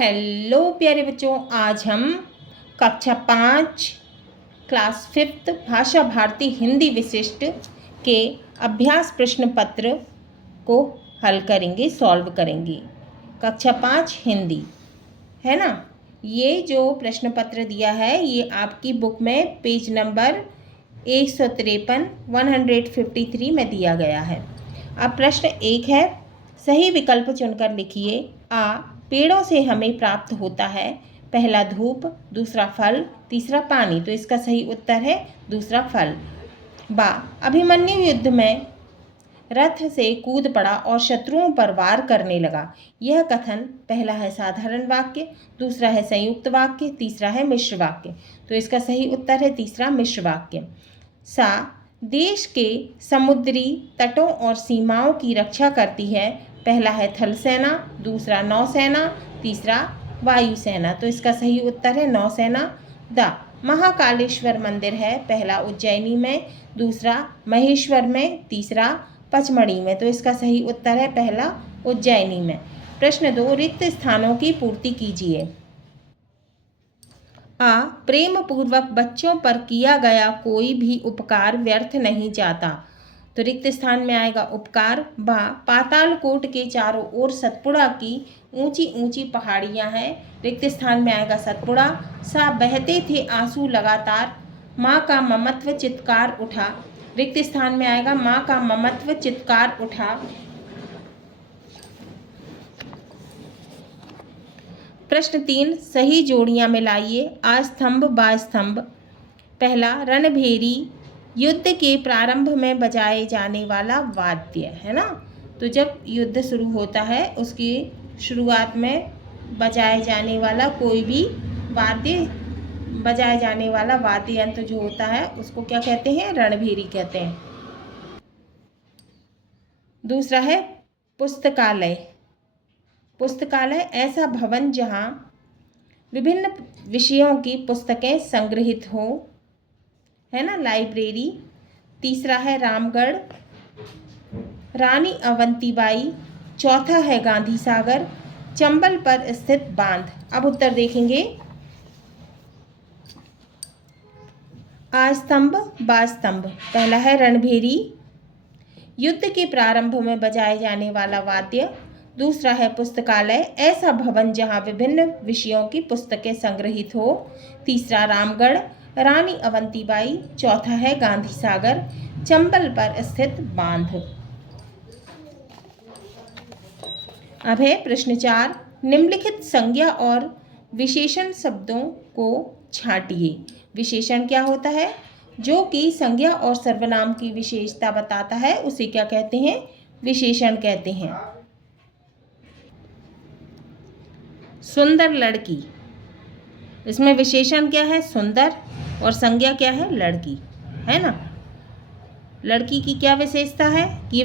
Hello प्यारे बच्चों, आज हम कक्षा 5 क्लास 5 भाषा भारती हिंदी विशिष्ट के अभ्यास प्रश्न पत्र को हल करेंगे, सॉल्व करेंगे। कक्षा 5 हिंदी है ना। ये जो प्रश्न पत्र दिया है ये आपकी बुक में पेज नंबर 153 153 में दिया गया है। अब प्रश्न 1 है, सही विकल्प चुनकर लिखिए। आ, पेड़ों से हमें प्राप्त होता है पहला धूप, दूसरा फल, तीसरा पानी। तो इसका सही उत्तर है दूसरा फल। बा, अभिमन्यु युद्ध में रथ से कूद पड़ा और शत्रुओं पर वार करने लगा। यह कथन पहला है साधारण वाक्य, दूसरा है संयुक्त वाक्य, तीसरा है मिश्र वाक्य। तो इसका सही उत्तर है तीसरा मिश्र वाक्य। सा, देश के समुद्री तटों और सीमाओं की रक्षा करती है। पहला है थल सेना, दूसरा नौसेना, तीसरा वायुसेना। तो इसका सही उत्तर है नौसेना। द, महाकालेश्वर मंदिर है पहला उज्जैनी में, दूसरा महेश्वर में, तीसरा पचमढ़ी में। तो इसका सही उत्तर है पहला उज्जैनी में। प्रश्न 2, रिक्त स्थानों की पूर्ति कीजिए। आ, प्रेम पूर्वक बच्चों पर किया गया कोई भी उपकार व्यर्थ नहीं जाता। तो रिक्त स्थान में आएगा उपकार। बा, पातालकोट के चारों ओर सतपुड़ा की ऊंची ऊंची पहाड़ियां हैं। रिक्त स्थान में आएगा सतपुड़ा। सा, बहते थे आंसू लगातार, माँ का ममत्व चित्कार उठा। रिक्त स्थान में आएगा माँ का ममत्व चित्कार उठा। प्रश्न 3, सही जोड़ियां मिलाइए। आ स्तंभ बा स्तंभ। पहला, रणभेरी युद्ध के प्रारंभ में बजाए जाने वाला वाद्य है ना। तो जब युद्ध शुरू होता है उसकी शुरुआत में बजाए जाने वाला कोई भी वाद्य, बजाए जाने वाला वाद्य यंत्र जो होता है उसको क्या कहते हैं? रणभेरी कहते हैं। दूसरा है पुस्तकालय। पुस्तकालय ऐसा भवन जहाँ विभिन्न विषयों की पुस्तकें संग्रहित हो, है ना, लाइब्रेरी। तीसरा है रामगढ़, रानी अवंतीबाई। चौथा है गांधी सागर, चंबल पर स्थित बांध। अब उत्तर देखेंगे। आ स्तंभ बा स्तंभ। पहला है रणभेरी, युद्ध के प्रारंभ में बजाए जाने वाला वाद्य। दूसरा है पुस्तकालय, ऐसा भवन जहाँ विभिन्न विषयों की पुस्तकें संग्रहित हो। तीसरा रामगढ़, रानी अवंतीबाई। चौथा है गांधी सागर, चंबल पर स्थित बांध। अब है प्रश्न 4, निम्नलिखित संज्ञा और विशेषण शब्दों को छांटिए। विशेषण क्या होता है? जो कि संज्ञा और सर्वनाम की विशेषता बताता है उसे क्या कहते हैं? विशेषण कहते हैं। सुंदर लड़की, इसमें विशेषण क्या है? सुंदर, और संज्ञा क्या है? लड़की, है ना। लड़की की क्या विशेषता है? कि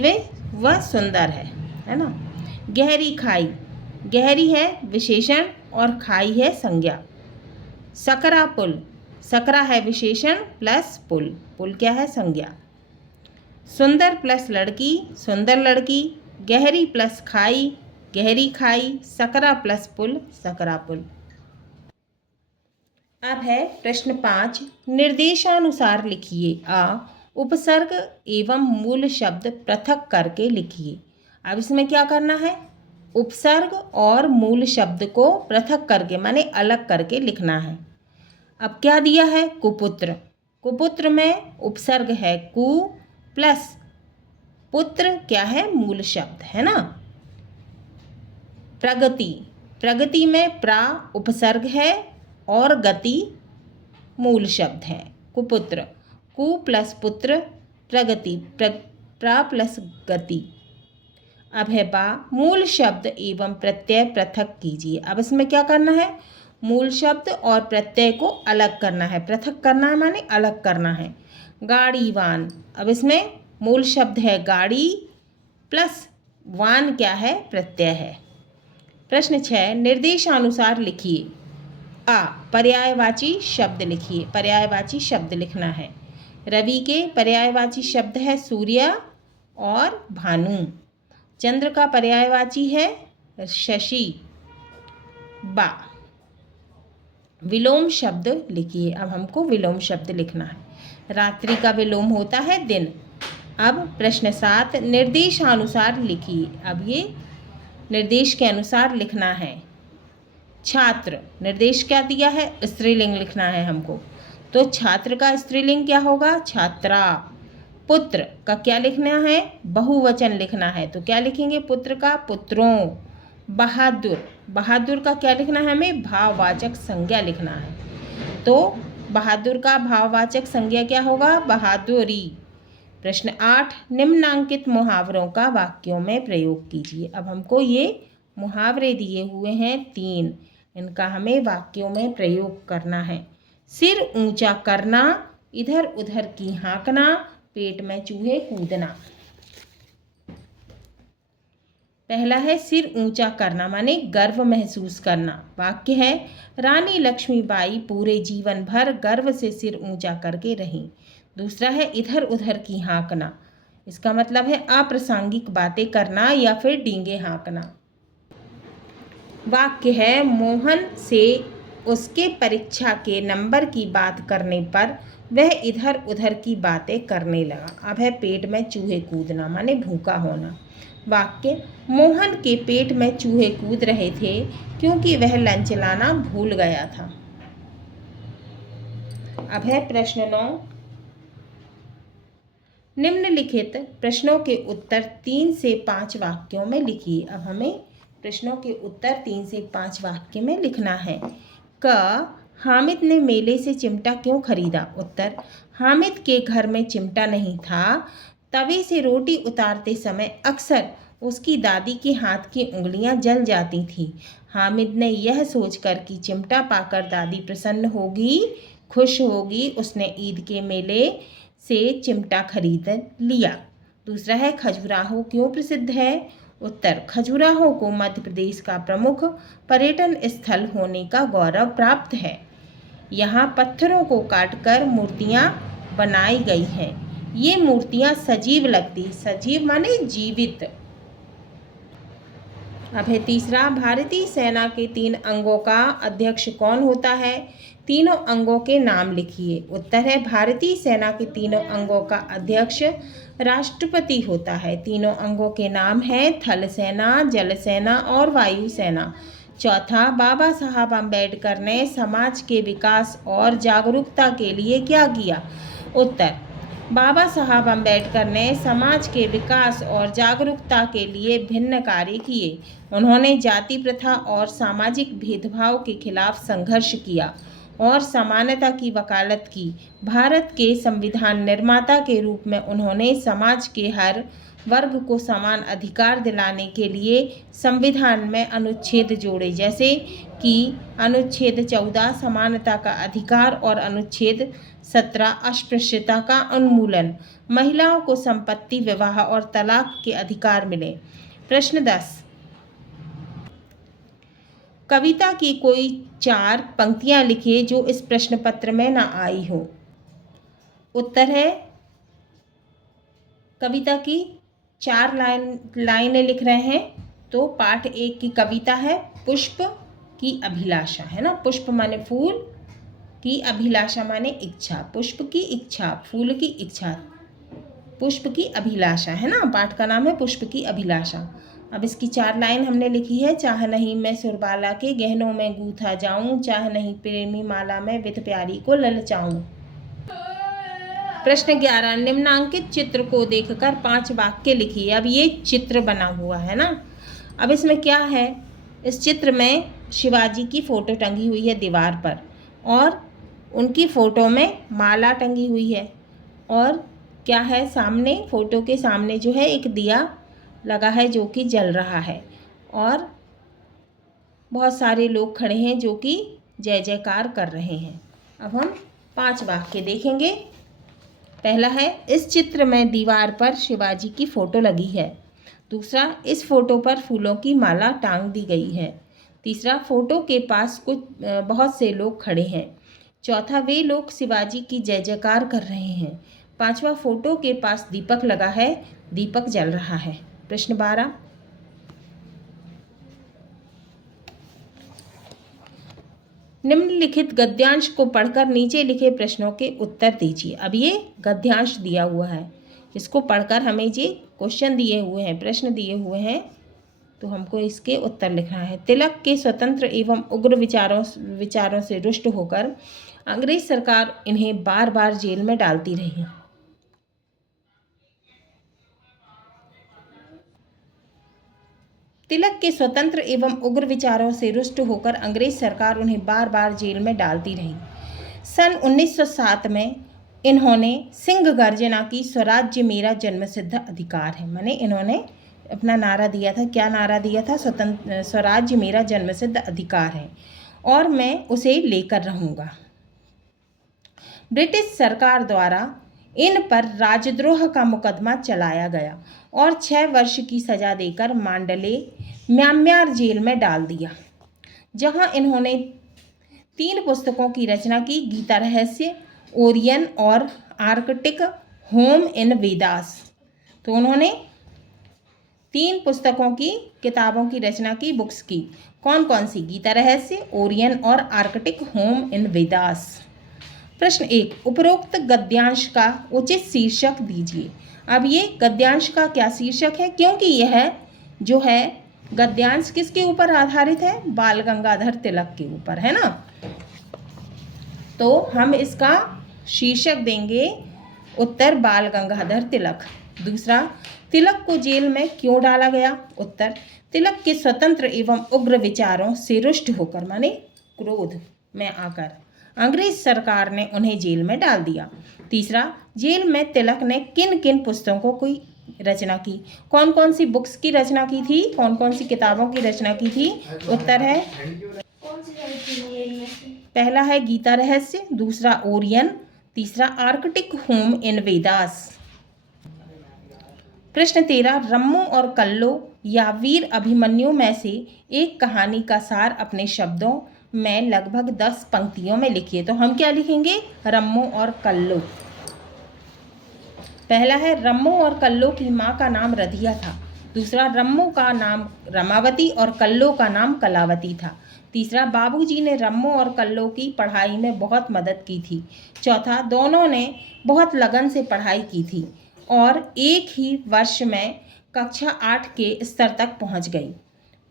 वह सुंदर है ना। गहरी खाई, गहरी है विशेषण और खाई है संज्ञा। सकरा पुल, सकरा है विशेषण प्लस पुल, पुल क्या है? संज्ञा। सुंदर प्लस लड़की, सुंदर लड़की। गहरी प्लस खाई, गहरी खाई। सकरा प्लस पुल, सकरा पुल। अब है प्रश्न 5, निर्देशानुसार लिखिए। आ, उपसर्ग एवं मूल शब्द पृथक करके लिखिए। अब इसमें क्या करना है? उपसर्ग और मूल शब्द को पृथक करके माने अलग करके लिखना है। अब क्या दिया है? कुपुत्र। कुपुत्र में उपसर्ग है कु प्लस पुत्र क्या है? मूल शब्द है ना। प्रगति, प्रगति में प्रा उपसर्ग है और गति मूल शब्द है। कुपुत्र, कु प्लस पुत्र, प्रगति, प्रा प्लस गति। अब है बा, मूल शब्द एवं प्रत्यय पृथक कीजिए। अब इसमें क्या करना है? मूल शब्द और प्रत्यय को अलग करना है। पृथक करना है माने अलग करना है। गाड़ी वान, अब इसमें मूल शब्द है गाड़ी प्लस वान क्या है? प्रत्यय है। प्रश्न 6, निर्देशानुसार लिखिए। आ, पर्यायवाची शब्द लिखिए। पर्यायवाची शब्द लिखना है। रवि के पर्यायवाची शब्द है सूर्य और भानु। चंद्र का पर्यायवाची है शशि। बा। विलोम शब्द लिखिए। अब हमको विलोम शब्द लिखना है। रात्रि का विलोम होता है दिन। अब प्रश्न 7, निर्देशानुसार लिखिए। अब ये निर्देश के अनुसार लिखना है। छात्र, निर्देश क्या दिया है? स्त्रीलिंग लिखना है हमको, तो छात्र का स्त्रीलिंग क्या होगा? छात्रा। पुत्र का क्या लिखना है? बहुवचन लिखना है, तो क्या लिखेंगे? पुत्र का पुत्रों। बहादुर, बहादुर का क्या लिखना है हमें? भाववाचक संज्ञा लिखना है, तो बहादुर का भाववाचक संज्ञा क्या होगा? बहादुरी। प्रश्न 8, निम्नांकित मुहावरों का वाक्यों में प्रयोग कीजिए। अब हमको ये मुहावरे दिए हुए हैं 3, इनका हमें वाक्यों में प्रयोग करना है। सिर ऊंचा करना, इधर उधर की हाँकना, पेट में चूहे कूदना। पहला है सिर ऊंचा करना, माने गर्व महसूस करना। वाक्य है, रानी लक्ष्मीबाई पूरे जीवन भर गर्व से सिर ऊंचा करके रहीं। दूसरा है इधर उधर की हाँकना, इसका मतलब है अप्रासंगिक बातें करना या फिर डींगे हाँकना। वाक्य है, मोहन से उसके परीक्षा के नंबर की बात करने पर वह इधर उधर की बातें करने लगा। अब है पेट में चूहे कूदना, माने भूखा होना। वाक्य, मोहन के पेट में चूहे कूद रहे थे क्योंकि वह लंच लाना भूल गया था। अब है प्रश्न 9, निम्नलिखित प्रश्नों के उत्तर 3 से 5 वाक्यों में लिखिए। अब हमें प्रश्नों के उत्तर 3 से 5 वाक्य में लिखना है। क, हामिद ने मेले से चिमटा क्यों खरीदा? उत्तर, हामिद के घर में चिमटा नहीं था। तवे से रोटी उतारते समय अक्सर उसकी दादी के हाथ की उंगलियां जल जाती थीं। हामिद ने यह सोचकर कि चिमटा पाकर दादी प्रसन्न होगी, खुश होगी, उसने ईद के मेले से चिमटा खरीद लिया। दूसरा है, खजुराहो क्यों प्रसिद्ध है? उत्तर, खजुराहो को मध्य प्रदेश का प्रमुख पर्यटन स्थल होने का गौरव प्राप्त है। यहाँ पत्थरों को काटकर मूर्तियाँ बनाई गई हैं। ये मूर्तियाँ सजीव लगती, सजीव माने जीवित। अब है तीसरा, भारतीय सेना के 3 अंगों का अध्यक्ष कौन होता है? तीनों अंगों के नाम लिखिए। उत्तर है, भारतीय सेना के तीनों अंगों का अध्यक्ष राष्ट्रपति होता है। तीनों अंगों के नाम हैं थल सेना, जल सेना और वायु सेना। चौथा, बाबा साहब अम्बेडकर ने समाज के विकास और जागरूकता के लिए क्या किया? उत्तर, बाबा साहब अम्बेडकर ने समाज के विकास और जागरूकता के लिए भिन्न कार्य किए। उन्होंने जाति प्रथा और सामाजिक भेदभाव के खिलाफ संघर्ष किया और समानता की वकालत की। भारत के संविधान निर्माता के रूप में उन्होंने समाज के हर वर्ग को समान अधिकार दिलाने के लिए संविधान में अनुच्छेद जोड़े, जैसे कि अनुच्छेद 14 समानता का अधिकार और अनुच्छेद 17 अस्पृश्यता का उन्मूलन। महिलाओं को संपत्ति, विवाह और तलाक के अधिकार मिले। प्रश्न 10, कविता की कोई 4 पंक्तियां लिखिए जो इस प्रश्न पत्र में ना आई हो। उत्तर है, कविता की 4 लाइनें लिख रहे हैं, तो पाठ 1 की कविता है पुष्प की अभिलाषा, है ना। पुष्प माने फूल, की अभिलाषा माने इच्छा। पुष्प की इच्छा, फूल की इच्छा, पुष्प की अभिलाषा, है ना। पाठ का नाम है पुष्प की अभिलाषा। अब इसकी 4 लाइन हमने लिखी है। चाह नहीं मैं सुरबाला के गहनों में गूथा जाऊं, चाह नहीं प्रेमी माला में विध प्यारी को ललचाऊं। प्रश्न 11, निम्नांकित चित्र को देखकर 5 वाक्य लिखिए। अब ये चित्र बना हुआ है ना। अब इसमें क्या है, इस चित्र में शिवाजी की फ़ोटो टंगी हुई है दीवार पर, और उनकी फ़ोटो में माला टंगी हुई है, और क्या है, सामने फ़ोटो के सामने जो है एक दिया लगा है जो कि जल रहा है, और बहुत सारे लोग खड़े हैं जो कि जय जयकार कर रहे हैं। अब हम 5 वाक्य देखेंगे। पहला है, इस चित्र में दीवार पर शिवाजी की फ़ोटो लगी है। दूसरा, इस फ़ोटो पर फूलों की माला टांग दी गई है। तीसरा, फ़ोटो के पास बहुत से लोग खड़े हैं। चौथा, वे लोग शिवाजी की जय जयकार कर रहे हैं। पांचवा, फ़ोटो के पास दीपक लगा है, दीपक जल रहा है। प्रश्न 12, निम्नलिखित गद्यांश को पढ़कर नीचे लिखे प्रश्नों के उत्तर दीजिए। अब ये गद्यांश दिया हुआ है, इसको पढ़कर हमें ये क्वेश्चन दिए हुए हैं, प्रश्न दिए हुए हैं, तो हमको इसके उत्तर लिखना है। तिलक के स्वतंत्र एवं उग्र विचारों से रुष्ट होकर अंग्रेज सरकार इन्हें बार बार जेल में डालती रही। तिलक के स्वतंत्र एवं उग्र विचारों से रुष्ट होकर अंग्रेज सरकार उन्हें बार बार जेल में डालती रही। सन 1907 में इन्होंने सिंह गर्जना की, स्वराज्य मेरा जन्मसिद्ध अधिकार है। माने इन्होंने अपना नारा दिया था, क्या नारा दिया था? स्वराज्य मेरा जन्मसिद्ध अधिकार है और मैं उसे लेकर रहूँगा। ब्रिटिश सरकार द्वारा इन पर राजद्रोह का मुकदमा चलाया गया और 6 वर्ष की सज़ा देकर मांडले म्यांमार जेल में डाल दिया, जहां इन्होंने 3 पुस्तकों की रचना की, गीता रहस्य, ओरियन और आर्कटिक होम इन वेदास। तो उन्होंने 3 पुस्तकों की, किताबों की रचना की, बुक्स की। कौन कौन सी? गीता रहस्य, ओरियन और आर्कटिक होम इन वेदास। प्रश्न 1, उपरोक्त गद्यांश का उचित शीर्षक दीजिए। अब ये गद्यांश का क्या शीर्षक है? क्योंकि यह जो है गद्यांश किसके ऊपर आधारित है? बाल गंगाधर तिलक के ऊपर, है ना। तो हम इसका शीर्षक देंगे उत्तर बाल गंगाधर तिलक। दूसरा, तिलक को जेल में क्यों डाला गया? उत्तर, तिलक के स्वतंत्र एवं उग्र विचारों से रुष्ट होकर, माने क्रोध में आकर, अंग्रेज सरकार ने उन्हें जेल में डाल दिया। तीसरा, जेल में तिलक ने किन किन पुस्तकों की रचना की? कौन कौन सी बुक्स की रचना की थी? कौन कौन सी किताबों की रचना की थी? उत्तर है, पहला है गीता रहस्य, दूसरा ओरियन, तीसरा आर्कटिक होम इन वेदास। प्रश्न 13, रम्मो और कल्लो या वीर अभिमन्यु में से एक कहानी का सार अपने शब्दों में लगभग 10 पंक्तियों में लिखिए। तो हम क्या लिखेंगे? रम्मो और कल्लो। पहला है, रम्मो और कल्लो की माँ का नाम रधिया था। दूसरा, रम्मो का नाम रमावती और कल्लो का नाम कलावती था। तीसरा, बाबूजी ने रम्मो और कल्लो की पढ़ाई में बहुत मदद की थी। चौथा, दोनों ने बहुत लगन से पढ़ाई की थी और एक ही वर्ष में कक्षा 8 के स्तर तक पहुंच गई।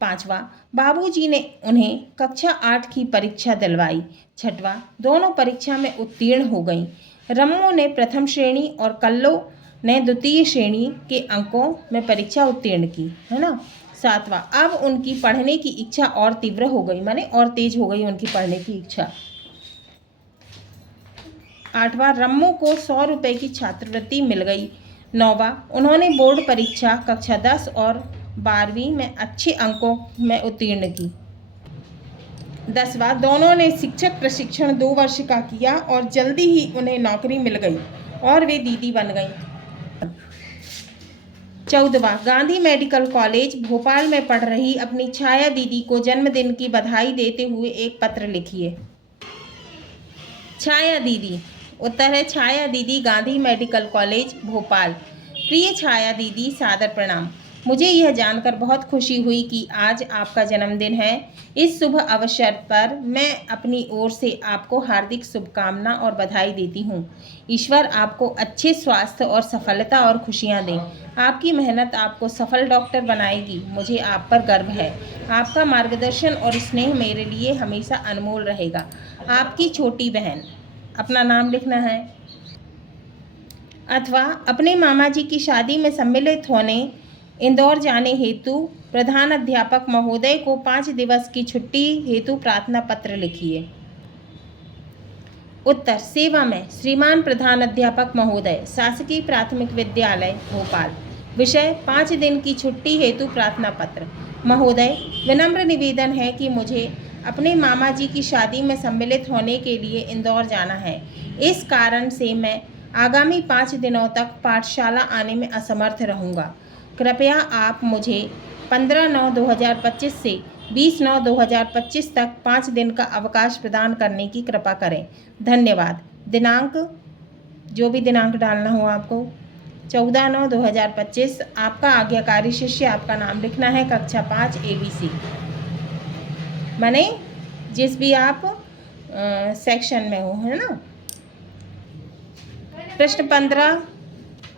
पांचवा, बाबूजी ने उन्हें कक्षा 8 की परीक्षा दिलवाई। छठवां, दोनों परीक्षा में उत्तीर्ण हो गईं। रम्मो ने प्रथम श्रेणी और कल्लो ने द्वितीय श्रेणी के अंकों में परीक्षा उत्तीर्ण की, है ना। सातवां, अब उनकी पढ़ने की इच्छा और तीव्र हो गई, माने और तेज हो गई उनकी पढ़ने की इच्छा। आठवां, रम्मो को 100 रुपये की छात्रवृत्ति मिल गई। नौवां, उन्होंने बोर्ड परीक्षा कक्षा 10 और 12वीं में अच्छे अंकों में उत्तीर्ण की। 10वां, दोनों ने शिक्षक प्रशिक्षण 2 वर्ष का किया और जल्दी ही उन्हें नौकरी मिल गई और वे दीदी बन गईं। 14वां, गांधी मेडिकल कॉलेज भोपाल में पढ़ रही अपनी छाया दीदी को जन्मदिन की बधाई देते हुए एक पत्र लिखिए। छाया दीदी, उत्तर है छाया दीदी, गांधी मेडिकल कॉलेज भोपाल। प्रिय छाया दीदी, सादर प्रणाम। मुझे यह जानकर बहुत खुशी हुई कि आज आपका जन्मदिन है। इस शुभ अवसर पर मैं अपनी ओर से आपको हार्दिक शुभकामना और बधाई देती हूँ। ईश्वर आपको अच्छे स्वास्थ्य और सफलता और खुशियाँ दें। आपकी मेहनत आपको सफल डॉक्टर बनाएगी। मुझे आप पर गर्व है। आपका मार्गदर्शन और स्नेह मेरे लिए हमेशा अनमोल रहेगा। आपकी छोटी बहन। अपना नाम लिखना है। अथवा अपने मामा जी की शादी में सम्मिलित होने इंदौर जाने हेतु प्रधान अध्यापक महोदय को 5 दिवस की छुट्टी हेतु प्रार्थना पत्र लिखिए। उत्तर, सेवा में श्रीमान प्रधान अध्यापक महोदय, शासकीय प्राथमिक विद्यालय भोपाल। विषय, 5 दिन की छुट्टी हेतु प्रार्थना पत्र। महोदय, विनम्र निवेदन है कि मुझे अपने मामा जी की शादी में सम्मिलित होने के लिए इंदौर जाना है। इस कारण से मैं आगामी 5 दिनों तक पाठशाला आने में असमर्थ रहूँगा। कृपया आप मुझे 15/9/2025 से 20/9/2025 तक 5 दिन का अवकाश प्रदान करने की कृपा करें। धन्यवाद। दिनांक, जो भी दिनांक डालना हो आपको, 14/9/2025। आपका आज्ञाकारी शिष्य। आपका नाम लिखना है, कक्षा 5 ABC। माने जिस भी आप सेक्शन में हो, है ना। प्रश्न 15,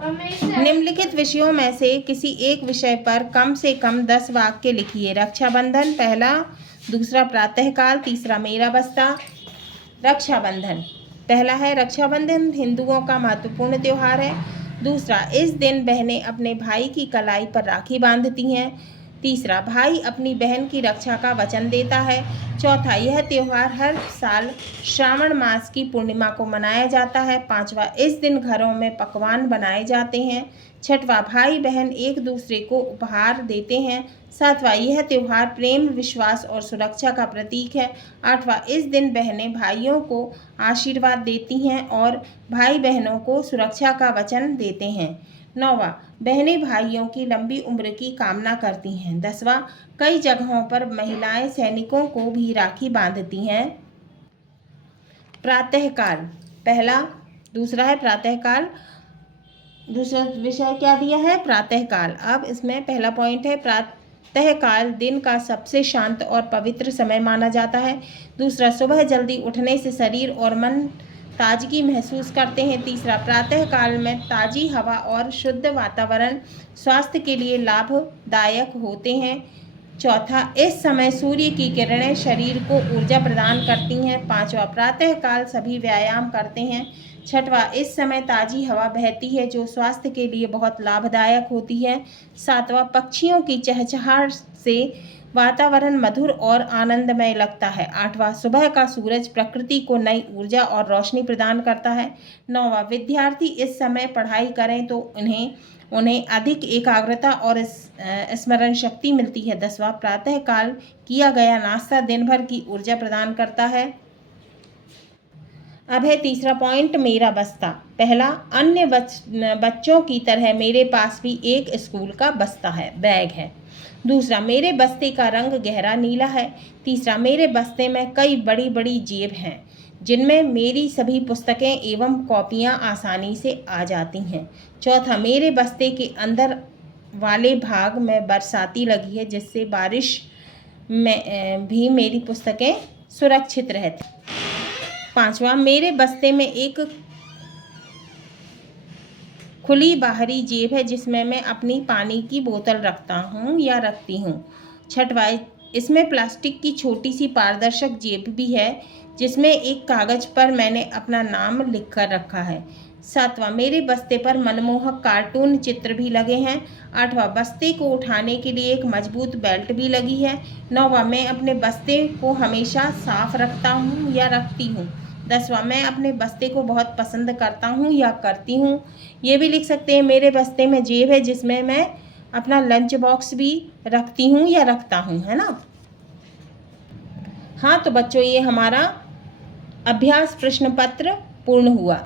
निम्नलिखित विषयों में से किसी एक विषय पर कम से कम 10 वाक्य लिखिए। रक्षाबंधन पहला, दूसरा प्रातःकाल, तीसरा मेरा बस्ता। रक्षाबंधन पहला है, रक्षाबंधन हिंदुओं का महत्वपूर्ण त्यौहार है। दूसरा, इस दिन बहनें अपने भाई की कलाई पर राखी बांधती हैं। तीसरा, भाई अपनी बहन की रक्षा का वचन देता है। चौथा, यह त्यौहार हर साल श्रावण मास की पूर्णिमा को मनाया जाता है। पांचवा, इस दिन घरों में पकवान बनाए जाते हैं। छठवां, भाई बहन एक दूसरे को उपहार देते हैं। सातवां, यह त्यौहार प्रेम, विश्वास और सुरक्षा का प्रतीक है। आठवां, इस दिन बहनें भाइयों को आशीर्वाद देती हैं और भाई बहनों को सुरक्षा का वचन देते हैं। नौवां, बहनें भाइयों की लंबी उम्र की कामना करती हैं। 10वां, कई जगहों पर महिलाएं सैनिकों को भी राखी बांधती हैं। प्रातःकाल पहला, दूसरा है प्रातःकाल, दूसरा विषय क्या दिया है, प्रातःकाल। अब इसमें पहला पॉइंट है, प्रातःकाल दिन का सबसे शांत और पवित्र समय माना जाता है। दूसरा, सुबह जल्दी उठने से शरीर और मन ताजगी महसूस करते हैं। तीसरा, प्रातःकाल में ताज़ी हवा और शुद्ध वातावरण स्वास्थ्य के लिए लाभदायक होते हैं। चौथा, इस समय सूर्य की किरणें शरीर को ऊर्जा प्रदान करती हैं। पांचवा, प्रातःकाल सभी व्यायाम करते हैं। छठवां, इस समय ताज़ी हवा बहती है जो स्वास्थ्य के लिए बहुत लाभदायक होती है। सातवां, पक्षियों की चहचहाहट से वातावरण मधुर और आनंदमय लगता है। आठवां, सुबह का सूरज प्रकृति को नई ऊर्जा और रोशनी प्रदान करता है। नौवां, विद्यार्थी इस समय पढ़ाई करें तो उन्हें अधिक एकाग्रता और स्मरण शक्ति मिलती है। 10वां, प्रातःकाल किया गया नाश्ता दिन भर की ऊर्जा प्रदान करता है। अब है तीसरा पॉइंट, मेरा बस्ता। पहला, अन्य बच्चों की तरह मेरे पास भी एक स्कूल का बस्ता है, बैग है। दूसरा, मेरे बस्ते का रंग गहरा नीला है। तीसरा, मेरे बस्ते में कई बड़ी बड़ी जेब हैं जिनमें मेरी सभी पुस्तकें एवं कॉपियाँ आसानी से आ जाती हैं। चौथा, मेरे बस्ते के अंदर वाले भाग में बरसाती लगी है जिससे बारिश में भी मेरी पुस्तकें सुरक्षित रहती। पांचवा, मेरे बस्ते में एक खुली बाहरी जेब है जिसमें मैं अपनी पानी की बोतल रखता हूँ या रखती हूँ। छठवां, इसमें प्लास्टिक की छोटी सी पारदर्शक जेब भी है जिसमें एक कागज़ पर मैंने अपना नाम लिख कर रखा है। सातवां, मेरे बस्ते पर मनमोहक कार्टून चित्र भी लगे हैं। आठवां, बस्ते को उठाने के लिए एक मजबूत बेल्ट भी लगी है। नौवां, मैं अपने बस्ते को हमेशा साफ रखता हूँ या रखती हूँ। 10वां, मैं अपने बस्ते को बहुत पसंद करता हूँ या करती हूँ। ये भी लिख सकते हैं, मेरे बस्ते में जेब है जिसमें मैं अपना लंच बॉक्स भी रखती हूँ या रखता हूँ, है ना। हाँ तो बच्चों, ये हमारा अभ्यास प्रश्न पत्र पूर्ण हुआ।